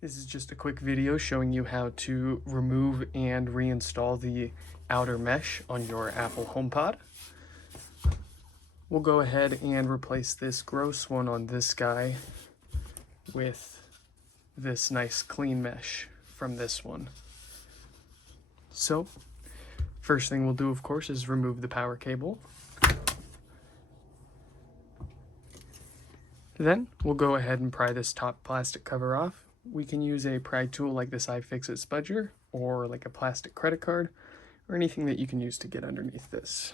This is just a quick video showing you how to remove and reinstall the outer mesh on your Apple HomePod. We'll go ahead and replace this gross one on this guy with this nice clean mesh from this one. So, first thing we'll do, of course, is remove the power cable. Then we'll go ahead and pry this top plastic cover off. We can use a pry tool like this iFixit spudger, or like a plastic credit card, or anything that you can use to get underneath this.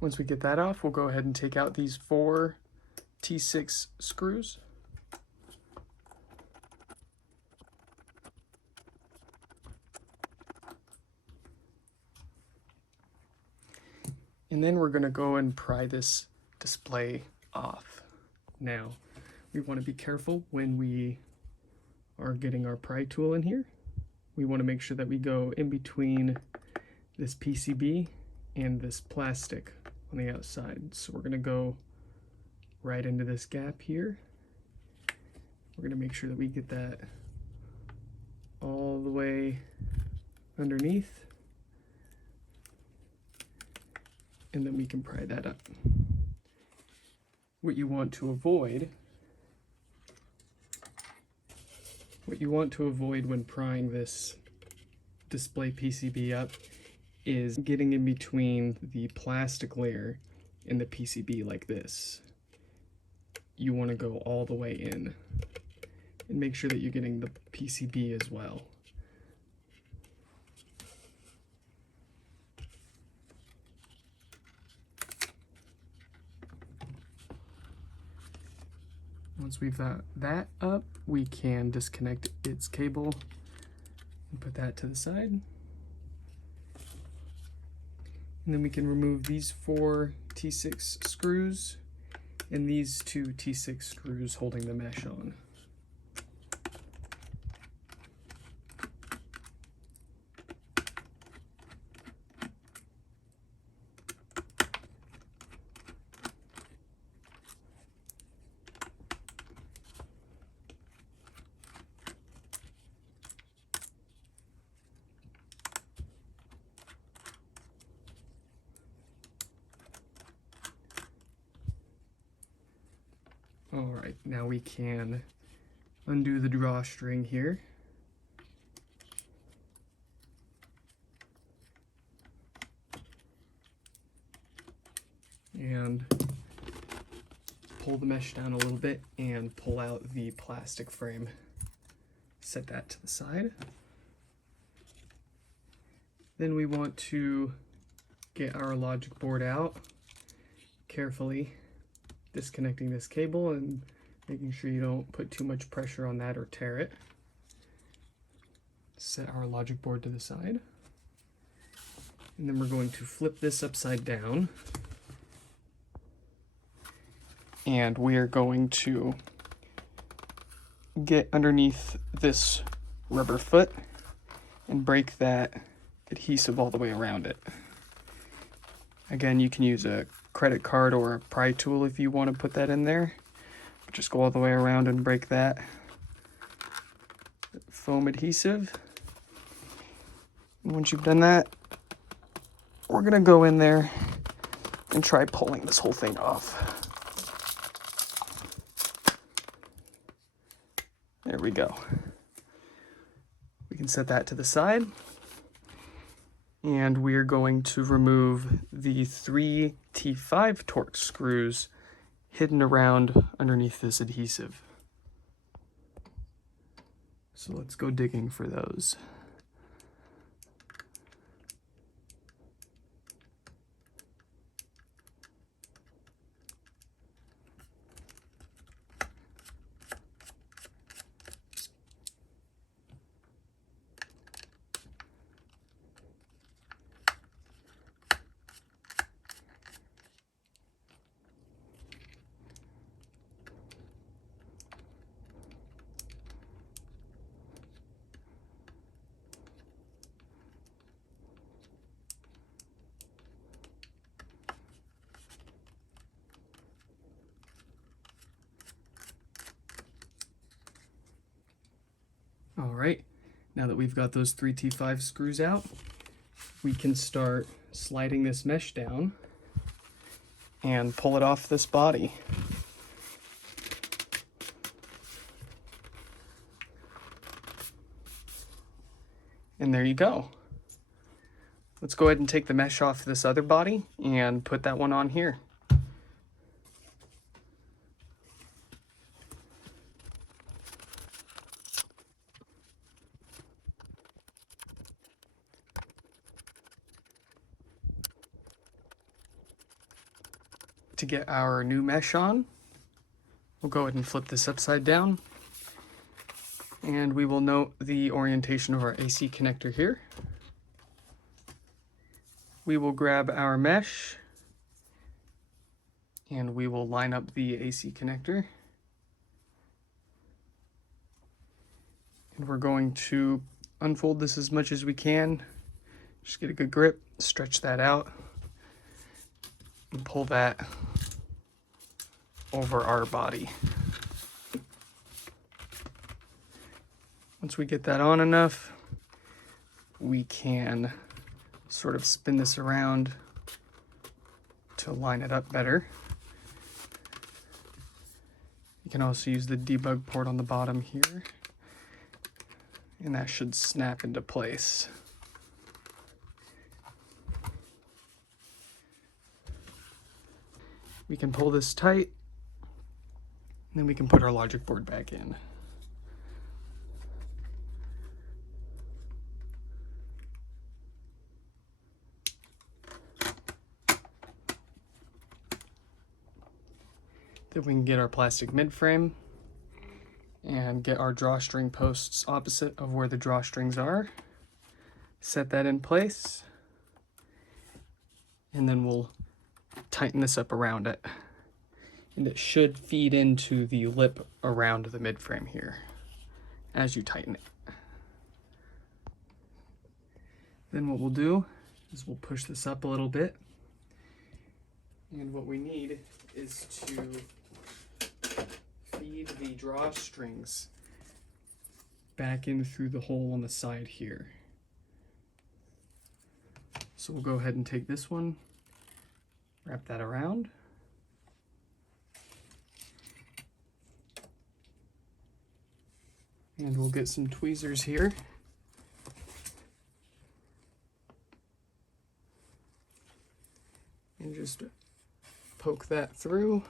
Once we get that off, we'll go ahead and take out these 4 T6 screws. And then we're going to go and pry this display off. Now, we want to be careful when we are getting our pry tool in here. We want to make sure that we go in between this PCB and this plastic on the outside. So we're going to go right into this gap here. We're going to make sure that we get that all the way underneath. And then we can pry that up. What you want to avoid when prying this display PCB up is getting in between the plastic layer and the PCB like this. You want to go all the way in and make sure that you're getting the PCB as well. Once we've got that up, we can disconnect its cable and put that to the side. And then we can remove these 4 T6 screws and these 2 T6 screws holding the mesh on. Alright, now we can undo the drawstring here. And pull the mesh down a little bit and pull out the plastic frame. Set that to the side. Then we want to get our logic board out carefully, disconnecting this cable and making sure you don't put too much pressure on that or tear it. Set our logic board to the side. And then we're going to flip this upside down. And we are going to get underneath this rubber foot and break that adhesive all the way around it. Again, you can use a credit card or a pry tool if you want to put that in there. But just go all the way around and break that foam adhesive. And once you've done that, we're going to go in there and try pulling this whole thing off. There we go. We can set that to the side. And we're going to remove the 3 T5 Torx screws hidden around underneath this adhesive. So let's go digging for those. All right, now that we've got those 3T5 screws out, we can start sliding this mesh down and pull it off this body. And there you go. Let's go ahead and take the mesh off this other body and put that one on here. To get our new mesh on, we'll go ahead and flip this upside down, and we will note the orientation of our AC connector here. We will grab our mesh and we will line up the AC connector. And we're going to unfold this as much as we can. Just get a good grip, stretch that out, and pull that over our body. Once we get that on enough, we can sort of spin this around to line it up better. You can also use the debug port on the bottom here, and that should snap into place. We can pull this tight, and then we can put our logic board back in. Then we can get our plastic mid-frame and get our drawstring posts opposite of where the drawstrings are. Set that in place, and then we'll tighten this up around it. And it should feed into the lip around the mid-frame here as you tighten it. Then what we'll do is we'll push this up a little bit. And what we need is to feed the drawstrings back in through the hole on the side here. So we'll go ahead and take this one, wrap that around. And we'll get some tweezers here. And just poke that through.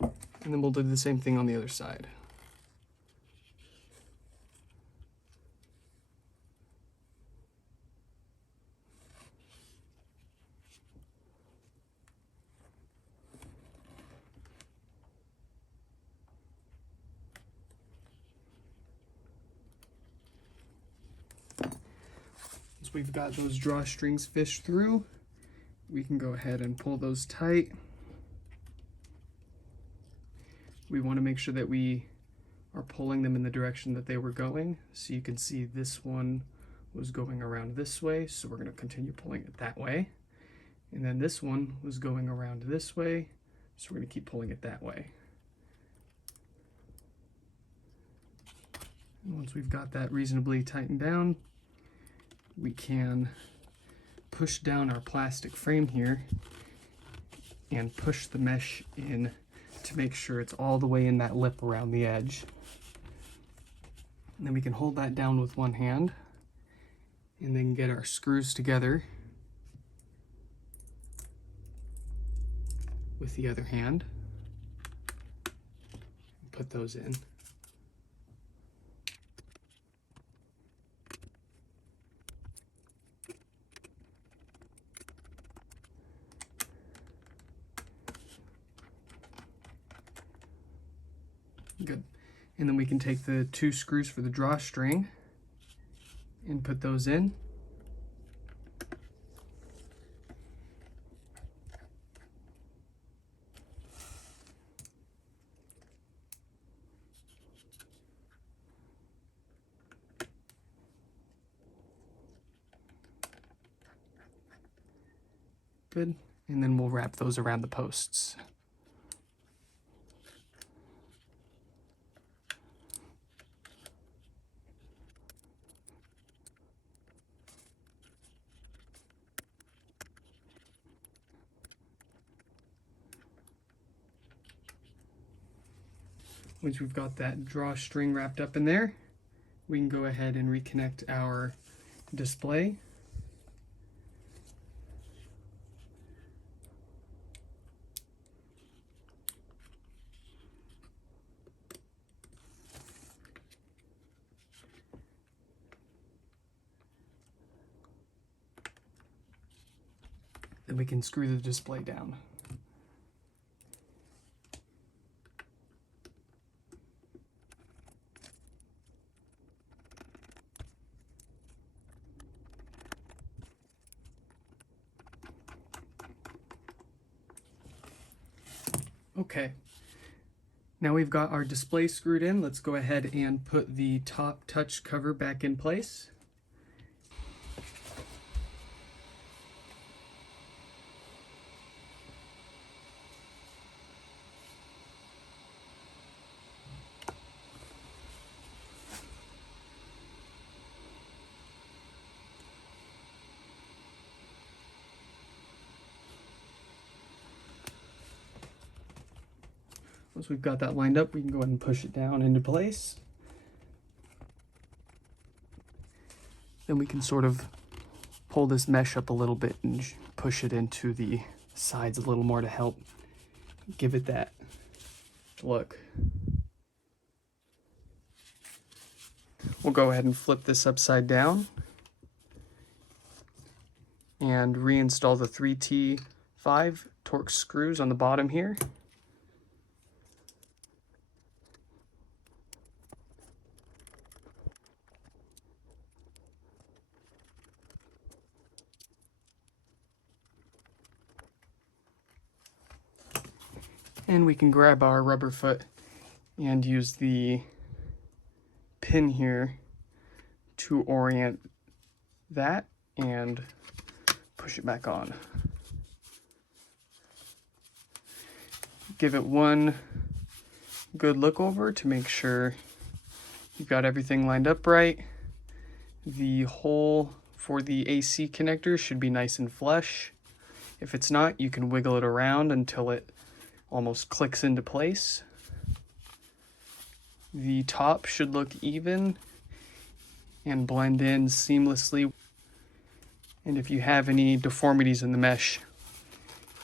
And then we'll do the same thing on the other side. Once we've got those drawstrings fished through, we can go ahead and pull those tight. We want to make sure that we are pulling them in the direction that they were going. So you can see this one was going around this way, so we're going to continue pulling it that way. And then this one was going around this way, so we're going to keep pulling it that way. And once we've got that reasonably tightened down, we can push down our plastic frame here and push the mesh in to make sure it's all the way in that lip around the edge. And then we can hold that down with one hand and then get our screws together with the other hand and put those in. Good. And then we can take the two screws for the drawstring and put those in. Good. And then we'll wrap those around the posts. Once we've got that drawstring wrapped up in there, we can go ahead and reconnect our display. Then we can screw the display down. Okay, now we've got our display screwed in. Let's go ahead and put the top touch cover back in place. Once we've got that lined up, we can go ahead and push it down into place. Then we can sort of pull this mesh up a little bit and push it into the sides a little more to help give it that look. We'll go ahead and flip this upside down and reinstall the 3T5 Torx screws on the bottom here. And we can grab our rubber foot and use the pin here to orient that and push it back on. Give it one good look over to make sure you've got everything lined up right. The hole for the AC connector should be nice and flush. If it's not, you can wiggle it around until it almost clicks into place. The top should look even and blend in seamlessly. And if you have any deformities in the mesh,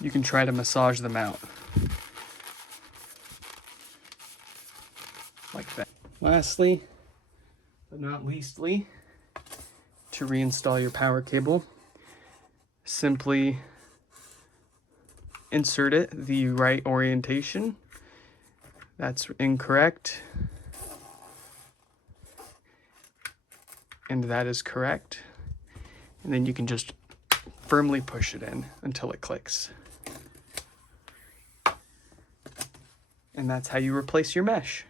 you can try to massage them out. Like that. Lastly, but not leastly, to reinstall your power cable, simply insert it the right orientation. That's incorrect. And that is correct. And then you can just firmly push it in until it clicks. And that's how you replace your mesh.